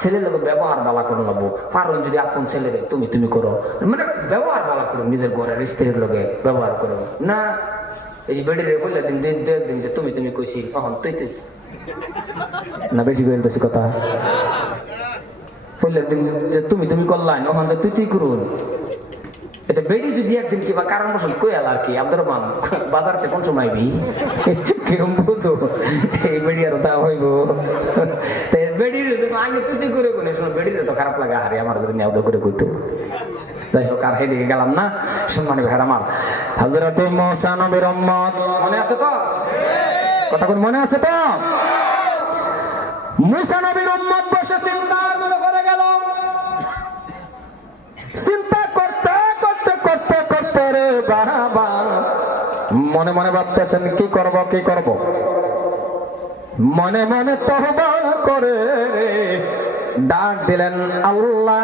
ছেলের লোক ব্যবহার বালা করে নেবো, পারুন যদি আপন ছেলের তুমি তুমি করো, মানে ব্যবহার বালা করো, নিজের ঘরের স্ত্রীর লোকে ব্যবহার করো না। এই যে বেড়ে বললে দিন দিন দু একদিন যে তুমি তুমি কইছি, তখন তুই তুই না, বেশি করে বেশি কথা বললে দিন যে তুমি তুমি করলাই, তখন তুই তুই করুন। আচ্ছা, বেড়ি যদি একদিন কিবা কারণ বসল কইয়াল আর কি, আব্দুর রহমান বাজারতে কোন সময় বি কিরম বুঝো এই বেড়ি আর তা হইব, বেড়ির আগে তুই তুই করে কোনে শোনো, বেড়ির তো খারাপ লাগে, হারে আমার যদি নেওয়া করে কইতো। যাই হোক, আর হেদিকে গেলাম না, সম্মানিত ভাইরা আমার। হযরতে মুসা নবীর উম্মত মনে আছে তো? কথা কোন মনে আছে তো? মুসা নবীর উম্মত বসে চিন্তা করে গেল, চিন্তা করতে করতে করতে করতে রে বাবা মনে মনে ভাবতেছেন কি করব কি করব, মনে মনে তওবা করে ডাক দিলেন আল্লাহ